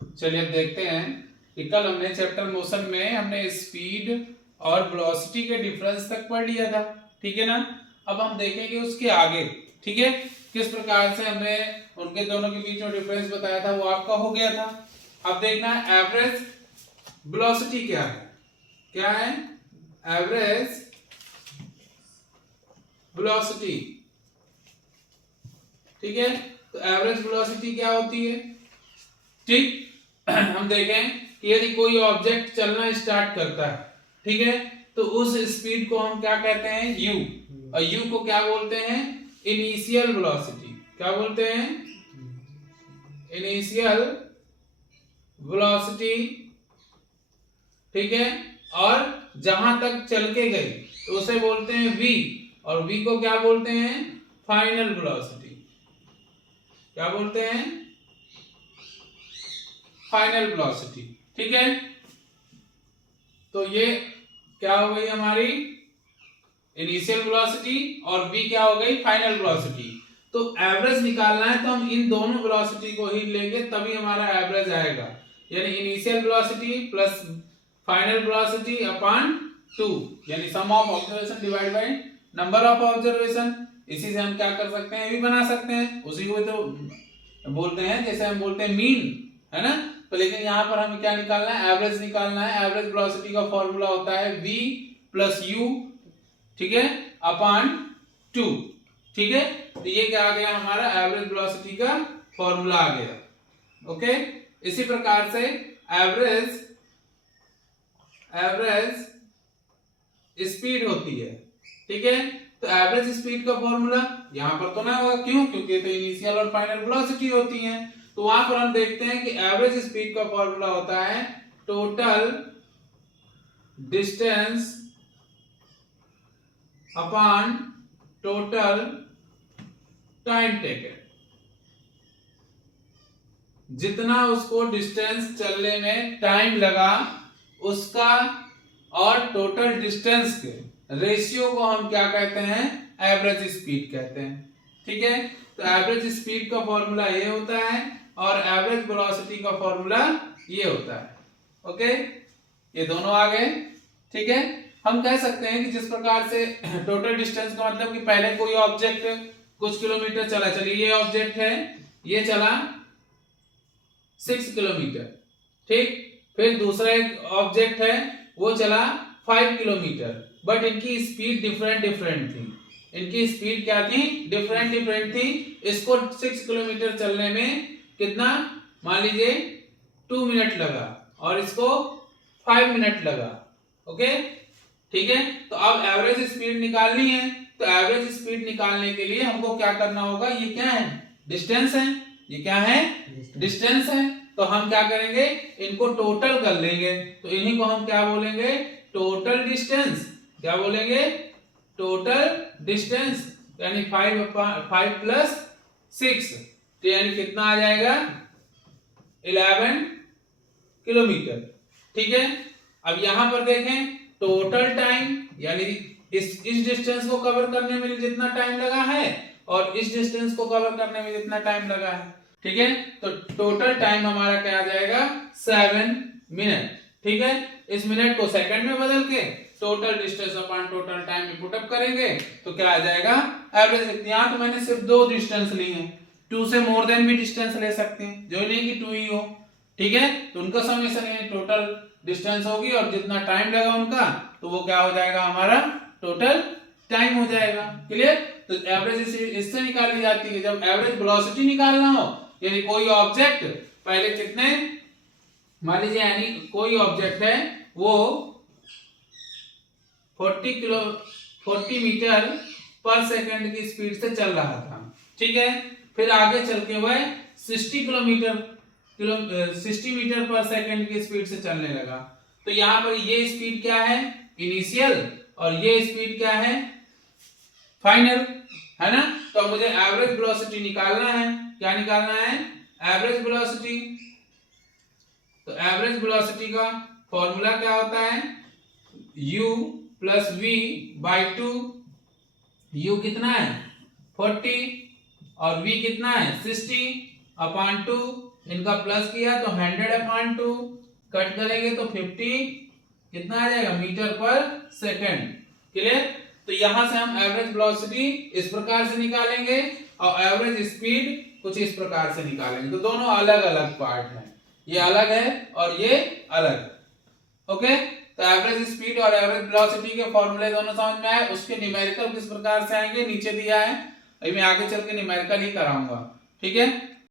चलिए अब देखते हैं कि कल हमने चैप्टर मोशन में हमने स्पीड और वेलोसिटी के डिफरेंस तक पढ़ लिया था, ठीक है ना। अब हम देखेंगे उसके आगे, ठीक है, किस प्रकार से हमने उनके दोनों के बीच में डिफरेंस बताया था, वो आपका हो गया था। अब देखना है एवरेज वेलोसिटी क्या है। क्या है एवरेज वेलोसिटी, ठीक है। तो एवरेज वेलोसिटी क्या होती है, ठीक। हम देखें कि यदि कोई ऑब्जेक्ट चलना स्टार्ट करता है, ठीक है, तो उस स्पीड को हम क्या कहते हैं, यू। और यू को क्या बोलते हैं, इनिशियल वेलोसिटी। क्या बोलते हैं, इनिशियल वेलोसिटी, ठीक है। और जहां तक चल के गई तो उसे बोलते हैं वी, और वी को क्या बोलते हैं, फाइनल वेलोसिटी। क्या बोलते हैं, फाइनल वेलोसिटी, ठीक है। तो ये क्या हो गई हमारी इनिशियल वेलोसिटी, और v क्या हो गई, फाइनल वेलोसिटी। तो एवरेज निकालना है तो हम इन दोनों वेलोसिटी को ही लेंगे, तभी हमारा एवरेज आएगा। यानी initial velocity plus final velocity upon 2, यानी sum of observation divide by number of observation. इसी से हम क्या कर सकते हैं, भी बना सकते हैं, उसी को तो बोलते हैं, जैसे हम बोलते हैं मीन, है ना। तो लेकिन यहाँ पर हमें क्या निकालना है, एवरेज निकालना है। एवरेज वेलोसिटी का फॉर्मूला होता है v प्लस यू, ठीक है, अपॉन 2, ठीक है। तो ये क्या आ गया, हमारा एवरेज वेलोसिटी का फॉर्मूला आ गया। ओके, इसी प्रकार से एवरेज स्पीड होती है, ठीक है। तो एवरेज स्पीड का फॉर्मूला यहां पर तो ना होगा, क्यों, क्योंकि तो इनिशियल और फाइनल वेलोसिटी होती है। तो वहां पर हम देखते हैं कि एवरेज स्पीड का फॉर्मूला होता है total distance upon total time taken. जितना उसको डिस्टेंस चलने में टाइम लगा उसका और टोटल डिस्टेंस के रेशियो को हम क्या कहते हैं, एवरेज स्पीड कहते हैं, ठीक है। तो एवरेज स्पीड का फॉर्मूला ये होता है और एवरेज वेलोसिटी का फॉर्मूला ये होता है। ओके, ये दोनों आ गए, ठीक है। हम कह सकते हैं कि जिस प्रकार से टोटल डिस्टेंस का मतलब कि पहले कोई ऑब्जेक्ट कुछ किलोमीटर चला, चलिए ये ऑब्जेक्ट है, ये चला 6 किलोमीटर, ठीक। फिर दूसरा एक ऑब्जेक्ट है वो चला 5 किलोमीटर, बट इनकी स्पीड डिफरेंट थी। इनकी स्पीड क्या थी, डिफरेंट थी। इसको 6 किलोमीटर चलने में कितना, मान लीजिए 2 मिनट लगा और इसको 5 मिनट लगा। ओके, ठीक है। तो अब एवरेज स्पीड निकालनी है, तो एवरेज स्पीड निकालने के लिए हमको क्या करना होगा, ये क्या है, डिस्टेंस है। ये क्या है, डिस्टेंस है। तो हम क्या करेंगे, इनको टोटल कर लेंगे। तो इन्हीं को हम क्या बोलेंगे, टोटल डिस्टेंस। क्या बोलेंगे, टोटल डिस्टेंस, यानी 5 प्लस 6, तो यानी कितना आ जाएगा, 11 किलोमीटर, ठीक है। अब यहां पर देखें टोटल टाइम, यानी इस डिस्टेंस को कवर करने में जितना टाइम लगा है और इस डिस्टेंस को कवर करने में जितना टाइम लगा है, ठीक है। तो टोटल टाइम हमारा क्या आ जाएगा, 7 मिनट, ठीक है। इस मिनट को सेकंड में बदल के total distance upon total time में पुट अप करेंगे तो क्या आ जाएगा, एवरेज। यहां तो मैंने सिर्फ 2 डिस्टेंस ली है, 2 से मोर देन भी डिस्टेंस ले सकते हैं, जो नहीं कि 2 ही हो, ठीक है। तो उनका समेशन है, टोटल डिस्टेंस होगी और जितना टाइम लगा उनका, तो वो क्या हो जाएगा, हमारा टोटल टाइम हो जाएगा। क्लियर। तो एवरेज इससे निकाली जाती है। जब एवरेज वेलोसिटी निकालना हो, यानी कोई ऑब्जेक्ट पहले कितने, मान लीजिए यानी कोई ऑब्जेक्ट है वो 40 मीटर पर सेकंड की स्पीड से चल रहा था, ठीक है। फिर आगे चल के वह 60 मीटर पर सेकंड की स्पीड से चलने लगा। तो यहां पर ये स्पीड क्या है, इनिशियल, और ये स्पीड क्या है, फाइनल, है ना। तो मुझे एवरेज वेलोसिटी निकालना है। क्या निकालना है, एवरेज वेलोसिटी। तो एवरेज वेलोसिटी का फॉर्मूला क्या होता है, u plus v by 2। u कितना है 40 और v कितना है 60, अपॉन 2, इनका प्लस किया तो 100 अपॉन 2, कट करेंगे तो 50 कितना आ जाएगा मीटर पर सेकंड। क्लियर। तो यहां से हम एवरेज वेलोसिटी इस प्रकार से निकालेंगे और एवरेज स्पीड कुछ इस प्रकार से निकालेंगे। तो दोनों अलग अलग पार्ट हैं, ये अलग है और ये अलग। ओके, तो एवरेज स्पीड और एवरेज वेलोसिटी के फॉर्मूले दोनों समझ में आए। उसके न्यूमेरिकल किस प्रकार से आएंगे नीचे दिया है, अभी मैं आगे चल के न्यूमेरिकल ही कराऊंगा। ठीक है।